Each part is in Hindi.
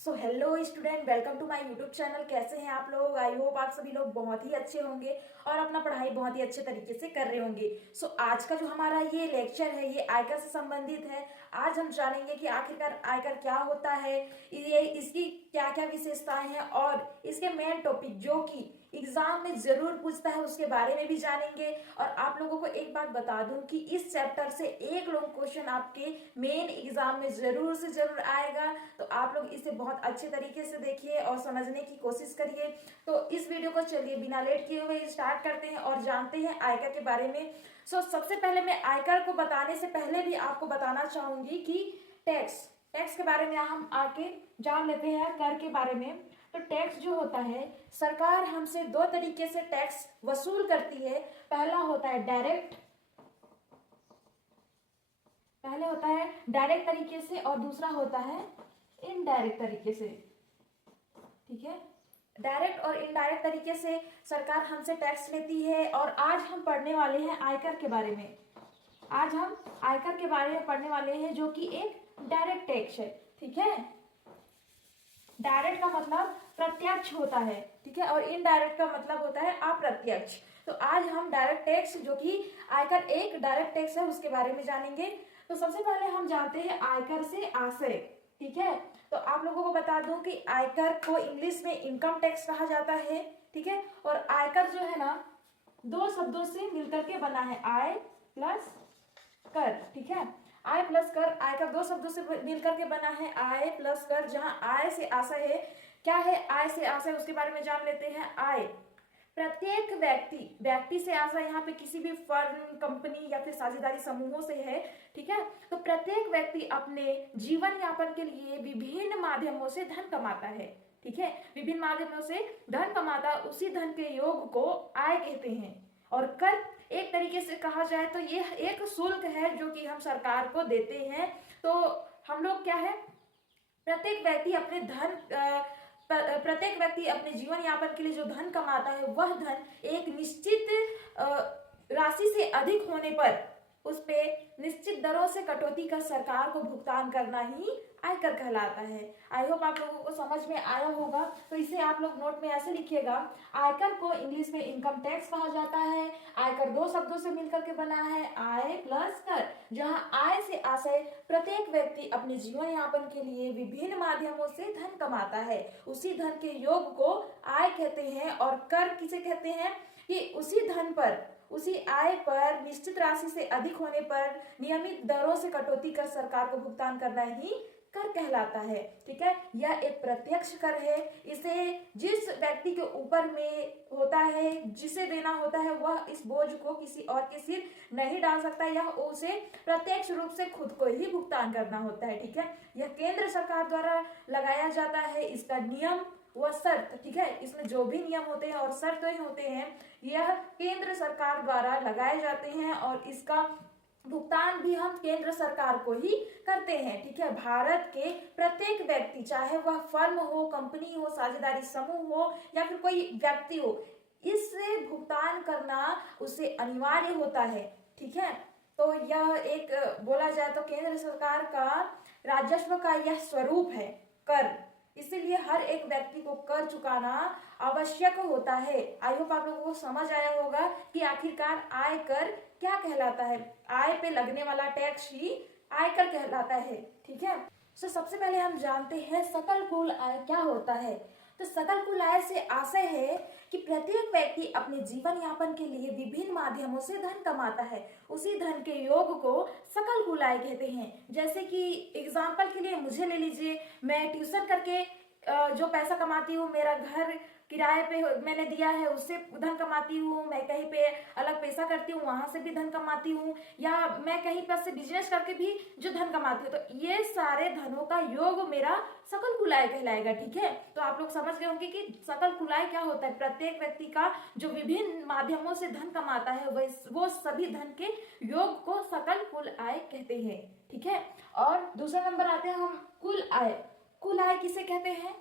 So hello student, welcome to my YouTube channel. कैसे हैं आप लोग? आई होप आप सभी लोग बहुत ही अच्छे होंगे और अपना पढ़ाई बहुत ही अच्छे तरीके से कर रहे होंगे। सो आज का जो हमारा ये लेक्चर है ये आयकर से संबंधित है। आज हम जानेंगे कि आखिरकार आयकर क्या होता है, ये इसकी क्या क्या विशेषताएं हैं और इसके मेन टॉपिक जो कि एग्जाम में जरूर पूछता है उसके बारे में भी जानेंगे। और आप लोगों को एक बात बता दूं कि इस चैप्टर से एक लॉन्ग क्वेश्चन आपके मेन एग्जाम में जरूर से जरूर आएगा, तो आप लोग इसे बहुत अच्छे तरीके से देखिए और समझने की कोशिश करिए। तो इस वीडियो को चलिए बिना लेट किए हुए स्टार्ट करते हैं और जानते हैं आयकर के बारे में। सबसे पहले मैं आयकर को बताने से पहले भी आपको बताना चाहूंगी कि टैक्स टैक्स के बारे में हम आके जान लेते हैं कर के बारे में। तो टैक्स जो होता है, सरकार हमसे दो तरीके से टैक्स वसूल करती है। पहला होता है डायरेक्ट तरीके से और दूसरा होता है इनडायरेक्ट तरीके से। ठीक है, डायरेक्ट और इनडायरेक्ट तरीके से सरकार हमसे टैक्स लेती है। और आज हम पढ़ने वाले हैं आयकर के बारे में। आज हम आयकर के बारे में पढ़ने वाले हैं जो कि एक डायरेक्ट टैक्स है। ठीक है, डायरेक्ट का मतलब प्रत्यक्ष होता है, ठीक है, और इनडायरेक्ट का मतलब होता है अप्रत्यक्ष। तो आज हम डायरेक्ट टैक्स जो कि आयकर एक डायरेक्ट टैक्स है उसके बारे में जानेंगे। तो सबसे पहले हम जानते हैं आयकर से आशय। ठीक है, तो आप लोगों को बता दूं कि आयकर को इंग्लिश में इनकम टैक्स कहा जाता है। ठीक है, और आयकर जो है ना दो शब्दों से मिलकर के बना है, आय प्लस कर। ठीक है, आय प्लस कर, आयकर दो शब्दों से मिलकर के बना है, आय प्लस कर। जहां आय से आशय है, क्या है आय से आशय उसके बारे में जान लेते हैं। आय प्रत्येक व्यक्ति से आशय यहाँ पे किसी भी फर्म, कंपनी या फिर साझेदारी समूहों से है। ठीक है, तो प्रत्येक व्यक्ति अपने जीवन यापन के लिए विभिन्न माध्यमों से धन कमाता है। ठीक है, विभिन्न माध्यमों से धन कमाता, उसी धन के योग को आय कहते हैं। और कर एक तरीके से कहा जाए तो ये एक शुल्क है जो कि हम सरकार को देते हैं। तो हम लोग क्या है, प्रत्येक व्यक्ति अपने जीवन यापन के लिए जो धन कमाता है वह धन एक निश्चित राशि से अधिक होने पर उस पे निश्चित दरों से कटौती कर सरकार को भुगतान करना ही आयकर कहलाता है। आई होप आप लोगों को समझ में आया होगा। तो इसे आप लोग नोट में ऐसे लिखिएगा, आयकर को इंग्लिश में इनकम टैक्स कहा जाता है। आयकर दो शब्दों से मिलकर के बना है, आय प्लस कर। जहां आय से आशय प्रत्येक व्यक्ति अपने जीवन यापन के लिए विभिन्न माध्यमों से धन कमाता है, उसी धन के योग को आय कहते हैं। और कर किसे कहते हैं कि उसी धन पर, उसी आय पर निश्चित राशि से अधिक होने पर नियमित दरों से कटौती कर सरकार को भुगतान करना ही कर कहलाता है। ठीक है, यह एक प्रत्यक्ष कर है। इसे जिस व्यक्ति के ऊपर में होता है, जिसे देना होता है, वह इस बोझ को किसी और के सिर नहीं डाल सकता, यह उसे प्रत्यक्ष रूप से खुद को ही भुगतान करना होता है। ठीक है, यह केंद्र सरकार द्वारा लगाया जाता है। इसका नियम व शर्त, ठीक है, इसमें जो भी नियम होते हैं और शर्तें होते हैं यह केंद्र सरकार द्वारा लगाए जाते हैं और इसका भुगतान भी हम केंद्र सरकार को ही करते हैं। ठीक है, भारत के प्रत्येक व्यक्ति, चाहे वह फर्म हो, कंपनी हो, साझेदारी समूह हो या फिर कोई व्यक्ति हो, इससे भुगतान करना उसे अनिवार्य होता है। ठीक है, तो यह एक बोला जाए तो केंद्र सरकार का राजस्व का यह स्वरूप है कर। इसीलिए हर एक व्यक्ति को कर चुकाना आवश्यक होता है। आई होप आप लोगों को समझ आया होगा कि आखिरकार आय कर क्या कहलाता है। आय पे लगने वाला टैक्स ही आयकर कहलाता है। ठीक है, तो सबसे पहले हम जानते हैं सकल कुल आय क्या होता है। तो सकल कुल आय से आशय है कि प्रत्येक व्यक्ति अपने जीवन यापन के लिए विभिन्न माध्यमों से धन कमाता है, उसी धन के योग को सकल कुल आय कहते हैं। जैसे कि एग्जाम्पल के लिए मुझे ले लीजिए, मैं ट्यूशन करके जो पैसा कमाती हूँ, मेरा घर किराए पे मैंने दिया है उससे धन कमाती हूँ, मैं कहीं पे अलग पैसा करती हूँ वहां से भी धन कमाती हूँ, या मैं कहीं पर से बिजनेस करके भी जो धन कमाती हूँ, तो ये सारे धनों का योग मेरा सकल कुल आय कहलाएगा। ठीक है, तो आप लोग समझ गए होंगे कि सकल कुल आय क्या होता है। प्रत्येक व्यक्ति का जो विभिन्न माध्यमों से धन कमाता है वो सभी धन के योग को सकल कुल आय कहते हैं। ठीक है, और दूसरा नंबर आते हैं हम कुल आय। कुल आय किसे कहते हैं?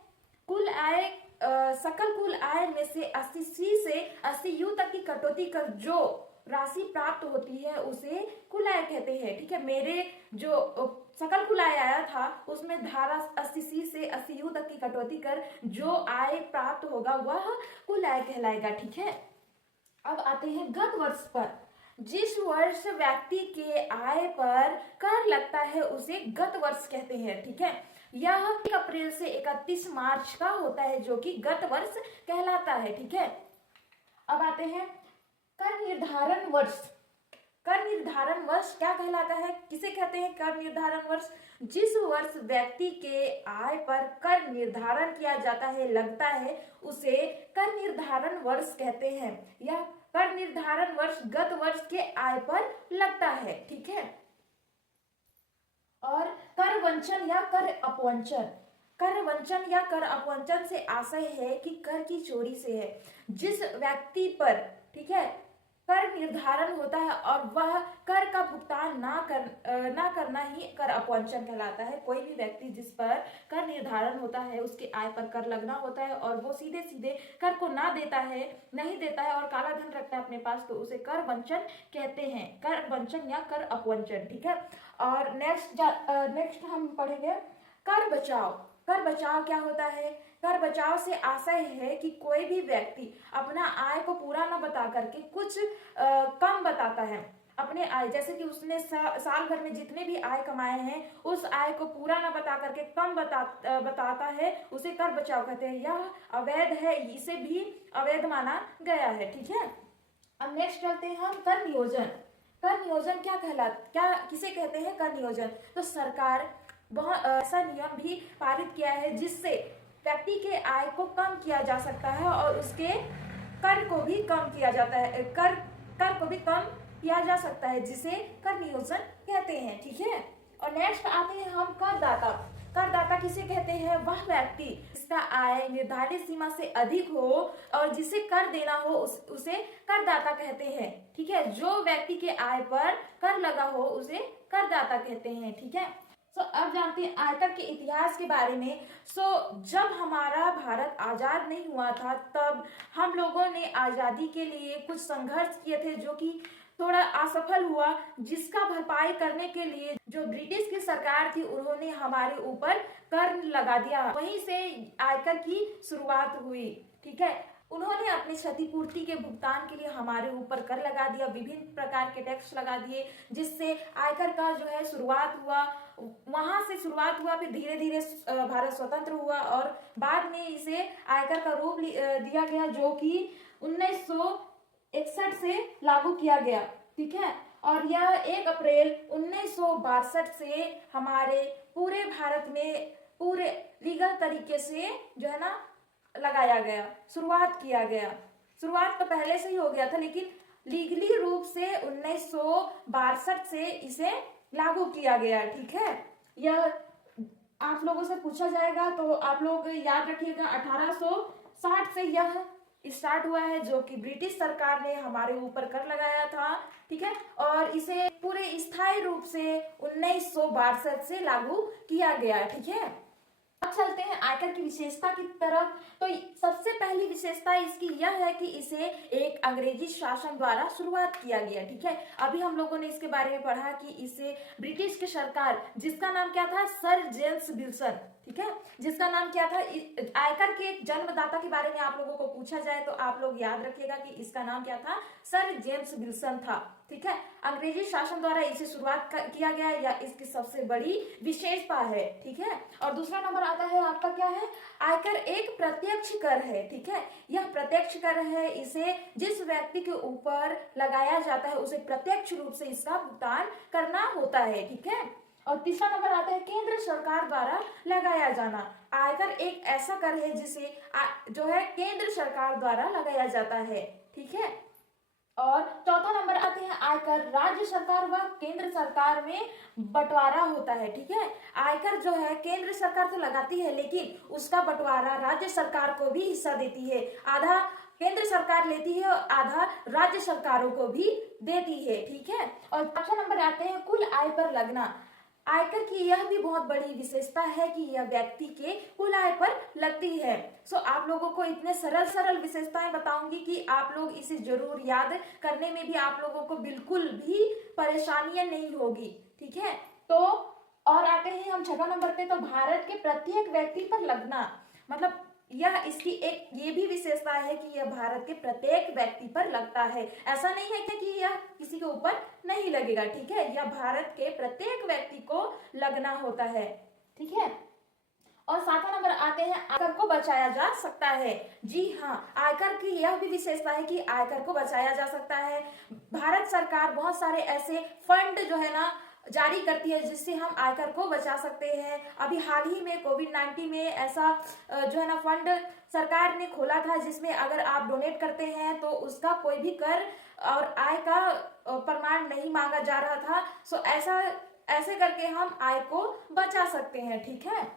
कुल आय सकल कुल आय में से 80C से 80U तक की कटौती कर जो राशि प्राप्त होती है उसे कुल आय कहते हैं। ठीक है, मेरे जो सकल कुल आय आया था उसमें धारा 80C से 80U तक की कटौती कर जो आय प्राप्त होगा वह कुल आय कहलाएगा। ठीक है, अब आते हैं गत वर्ष पर। जिस वर्ष व्यक्ति के आय पर कर लगता है उसे गत वर्ष कहते हैं। ठीक है, यह 1 अप्रैल से 31 मार्च का होता है जो कि गत वर्ष कहलाता है। ठीक है, अब आते हैं कर निर्धारण वर्ष। कर निर्धारण वर्ष क्या कहलाता है, किसे कहते हैं कर निर्धारण वर्ष? जिस वर्ष व्यक्ति के आय पर कर निर्धारण किया जाता है लगता है उसे कर निर्धारण वर्ष कहते हैं। यह कर निर्धारण वर्ष गत वर्ष के आय पर लगता है। ठीक है, और कर वंचन या कर अपवंचन। कर वंचन या कर अपवंचन से आशय है कि कर की चोरी से है। जिस व्यक्ति पर, ठीक है, कर निर्धारण होता है और वह कर का भुगतान ना करना ही कर अपवंचन कहलाता है। कोई भी व्यक्ति जिस पर कर निर्धारण होता है उसके आय पर कर लगना होता है और वो सीधे सीधे कर को नहीं देता है और काला धन रखता है अपने पास, तो उसे कर वंचन कहते हैं। कर वंचन या कर अपवंचन। ठीक है, और नेक्स्ट हम पढ़ेंगे कर बचाव। कर बचाव क्या होता है? कर बचाव से आशय है कि कोई भी व्यक्ति अपना आय को पूरा न बता करके कुछ कम बताता है अपने आय, जैसे कि उसने साल भर में जितने भी आय कमाए हैं उस आय को पूरा न बता करके कम बताता है, उसे कर बचाव कहते हैं। यह अवैध है, इसे भी अवैध माना गया है। ठीक है, अब नेक्स्ट चलते हैं हम कर नियोजन। कर नियोजन क्या किसे कहते हैं? कर नियोजन तो सरकार बहुत ऐसा नियम भी पारित किया है जिससे व्यक्ति के आय को कम किया जा सकता है और उसके कर को भी कम किया जाता है, कर को भी कम किया जा सकता है, जिसे कर नियोजन कहते हैं। ठीक है, और नेक्स्ट आते हैं हम करदाता। करदाता किसे कहते हैं? वह व्यक्ति जिसका आय निर्धारित सीमा से अधिक हो और जिसे कर देना हो उसे करदाता कहते हैं। ठीक है, जो व्यक्ति के आय पर कर लगा हो उसे करदाता कहते हैं। ठीक है, अब जानते हैं आयकर के इतिहास के बारे में। जब हमारा भारत आजाद नहीं हुआ था तब हम लोगों ने आजादी के लिए कुछ संघर्ष किए थे जो कि थोड़ा असफल हुआ, जिसका भरपाई करने के लिए जो ब्रिटिश की सरकार थी उन्होंने हमारे ऊपर कर लगा दिया। वहीं से आयकर की शुरुआत हुई। ठीक है, उन्होंने अपनी क्षतिपूर्ति के भुगतान के लिए हमारे ऊपर कर लगा दिया, विभिन्न प्रकार के टैक्स लगा दिए, जिससे आयकर का जो है शुरुआत हुआ। वहां से शुरुआत हुआ, फिर धीरे धीरे भारत स्वतंत्र हुआ और बाद में इसे आयकर का रूप दिया गया जो कि 1961 से लागू किया गया। ठीक है, और यह 1 अप्रैल 1962 से हमारे पूरे भारत में पूरे लीगल तरीके से जो है ना लगाया गया, शुरुआत किया गया। शुरुआत तो पहले से ही हो गया था लेकिन लीगली रूप से 1962 से इसे लागू किया गया। ठीक है, यह आप लोगों से पूछा जाएगा तो आप लोग याद रखिएगा 1860 से यह स्टार्ट हुआ है जो कि ब्रिटिश सरकार ने हमारे ऊपर कर लगाया था। ठीक है, और इसे पूरे स्थायी रूप से 1962 से लागू किया गया। ठीक है, अब चलते हैं आयकर की विशेषता की तरफ। तो सबसे पहली विशेषता इसकी यह है कि इसे एक अंग्रेजी शासन द्वारा शुरुआत किया गया। ठीक है, अभी हम लोगों ने इसके बारे में पढ़ा कि इसे ब्रिटिश की सरकार, जिसका नाम क्या था? Sir James Wilson. ठीक है, जिसका नाम क्या था? आयकर के जन्मदाता के बारे में आप लोगों को पूछा जाए तो आप लोग याद रखिएगा कि इसका नाम क्या था? सर जेम्स विल्सन था। ठीक है, अंग्रेजी शासन द्वारा इसे शुरुआत किया गया, या इसकी सबसे बड़ी विशेषता है। ठीक है, और दूसरा नंबर आता है आपका क्या है? आयकर एक प्रत्यक्ष कर है। ठीक है, यह प्रत्यक्ष कर है, इसे जिस व्यक्ति के ऊपर लगाया जाता है उसे प्रत्यक्ष रूप से इसका भुगतान करना होता है। ठीक है, और तीसरा नंबर आता है केंद्र सरकार द्वारा लगाया जाना। आयकर एक ऐसा कर है जिसे जो है केंद्र सरकार द्वारा लगाया जाता है। ठीक है, और चौथा नंबर आते हैं आयकर राज्य सरकार व केंद्र सरकार में बंटवारा होता है। ठीक है, आयकर जो है केंद्र सरकार तो लगाती है लेकिन उसका बंटवारा राज्य सरकार को भी हिस्सा देती है। आधा केंद्र सरकार लेती है और आधा राज्य सरकारों को भी देती है। ठीक है, और पांचवा नंबर आते हैं कुल आय पर लगना। आयकर की यह भी बहुत बड़ी विशेषता है कि यह व्यक्ति के कुल आय पर लगती है। आप लोगों को इतने सरल विशेषताएं बताऊंगी कि आप लोग इसे जरूर याद करने में भी आप लोगों को बिल्कुल भी परेशानियां नहीं होगी। ठीक है, तो और आते हैं हम छठा नंबर पे, तो भारत के प्रत्येक व्यक्ति पर लगना। मतलब यह इसकी एक ये भी विशेषता है कि यह भारत के प्रत्येक व्यक्ति पर लगता है। ऐसा नहीं है कि यह किसी के ऊपर नहीं लगेगा, ठीक है, यह भारत के प्रत्येक व्यक्ति को लगना होता है, ठीक है। और 7वां नंबर आते हैं, आयकर को बचाया जा सकता है। जी हाँ, आयकर की यह भी विशेषता है कि आयकर को बचाया जा सकता है। भारत सरकार बहुत सारे ऐसे फंड जो है ना जारी करती है जिससे हम आयकर को बचा सकते हैं। अभी हाल ही में कोविड-19 में ऐसा जो है ना फंड सरकार ने खोला था जिसमें अगर आप डोनेट करते हैं तो उसका कोई भी कर और आय का प्रमाण नहीं मांगा जा रहा था। सो ऐसे करके हम आय को बचा सकते हैं, ठीक है।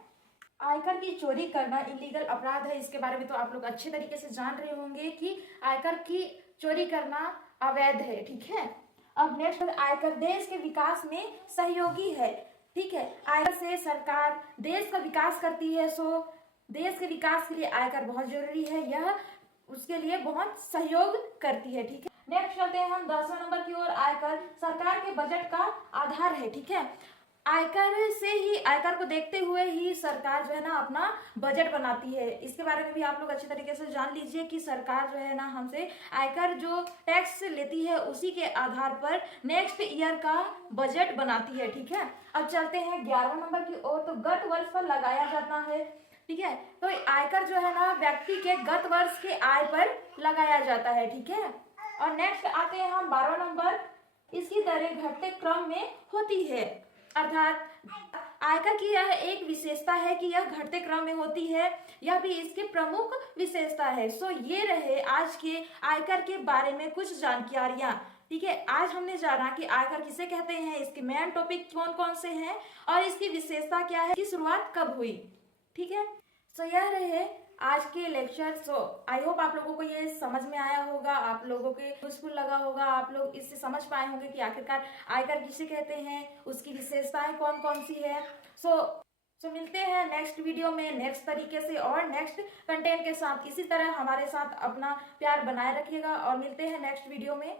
आयकर की चोरी करना इलीगल अपराध है, इसके बारे में तो आप लोग अच्छे तरीके से जान रहे होंगे कि आयकर की चोरी करना अवैध है, ठीक है। अब नेक्स्ट, आयकर देश के विकास में सहयोगी है, ठीक है। आयकर से सरकार देश का विकास करती है, सो देश के विकास के लिए आयकर बहुत जरूरी है, यह उसके लिए बहुत सहयोग करती है, ठीक है। नेक्स्ट चलते हैं हम 10वां नंबर की ओर। आयकर सरकार के बजट का आधार है, ठीक है। आयकर को देखते हुए ही सरकार जो है ना अपना बजट बनाती है। इसके बारे में भी आप लोग अच्छी तरीके से जान लीजिए कि सरकार जो है ना हमसे आयकर जो टैक्स लेती है उसी के आधार पर नेक्स्ट ईयर का बजट बनाती है, ठीक है। अब चलते हैं 11वां नंबर की ओर। तो गत वर्ष पर लगाया जाता है, ठीक है। तो आयकर जो है ना व्यक्ति के गत वर्ष के आय पर लगाया जाता है, ठीक है। और नेक्स्ट आते हैं हम 12वां नंबर। इसकी दरें घटते क्रम में होती है, अर्थात आयकर की यह एक विशेषता है कि यह घटते क्रम में होती है, यह भी इसकी प्रमुख विशेषता है। सो ये रहे आज के आयकर के बारे में कुछ जानकारियां, ठीक है। आज हमने जाना कि आयकर किसे कहते हैं, इसके मेन टॉपिक कौन कौन से हैं और इसकी विशेषता क्या है, इसकी शुरुआत कब हुई, ठीक है। सो यह रहे आज के लेक्चर। सो आई होप आप लोगों को ये समझ में आया होगा, आप लोगों के यूजफुल लगा होगा, आप लोग इससे समझ पाए होंगे कि आखिरकार आयकर किसे कहते हैं, उसकी विशेषताएं कौन कौन सी है। सो मिलते हैं नेक्स्ट वीडियो में नेक्स्ट तरीके से और नेक्स्ट कंटेंट के साथ। इसी तरह हमारे साथ अपना प्यार बनाए रखिएगा और मिलते हैं नेक्स्ट वीडियो में।